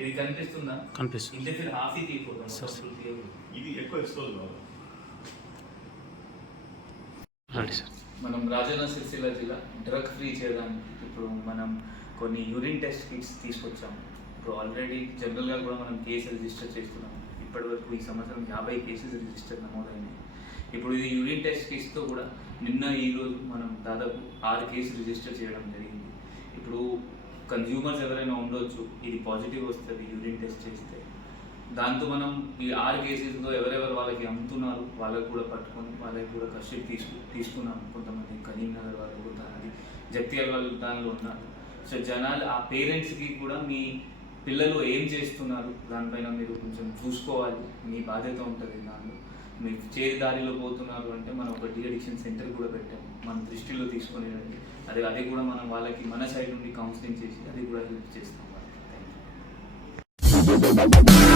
ఇది కనిపిస్తుందా? కనిపిస్తుంది. ఇది ఎక్కువ ఎక్స్పోజ్ కావాలి. మనం రాజన్న సిరిసిల్ల జిల్లా డ్రగ్ ఫ్రీ చేయడానికి ఇప్పుడు మనం కొన్ని యూరిన్ టెస్ట్ కిట్స్ తీసుకొచ్చాము. ఇప్పుడు ఆల్రెడీ జనరల్గా కూడా మనం కేసు రిజిస్టర్ చేస్తున్నాము. ఇప్పటివరకు ఈ సంవత్సరం 50 కేసెస్ రిజిస్టర్ నమోదైనాయి. ఇప్పుడు ఇది యూరిన్ టెస్ట్ కిట్స్తో కూడా నిన్న ఈరోజు మనం దాదాపు 6 కేసులు రిజిస్టర్ చేయడం జరిగింది. ఇప్పుడు కన్జ్యూమర్స్ ఎవరైనా ఉండొచ్చు, ఇది పాజిటివ్ వస్తుంది యూరిన్ టెస్ట్ చేస్తే, దాంతో మనం ఈ 6 కేసెస్లో ఎవరెవరు వాళ్ళకి అమ్ముతున్నారు వాళ్ళకు కూడా పట్టుకొని వాళ్ళకి కూడా కస్టడీ తీసుకున్నాము. కొంతమంది కరీంనగర్ వాళ్ళు, కొంతమంది జగిత్యాల వాళ్ళు దానిలో ఉన్నారు. సో జనాలు ఆ పేరెంట్స్కి కూడా మీ పిల్లలు ఏం చేస్తున్నారు దానిపైన మీరు కొంచెం చూసుకోవాలి, మీ బాధ్యత ఉంటుంది. దానిలో మీరు చేరి పోతున్నారు అంటే మనం ఒక డీ అడిక్షన్ సెంటర్ కూడా పెట్టాము, మన దృష్టిలో తీసుకొని రండి. అది కూడా మనం వాళ్ళకి మన సైడ్ నుండి కౌన్సిలింగ్ చేసి అది కూడా హెల్ప్ చేస్తాం వాళ్ళకి. Thank you.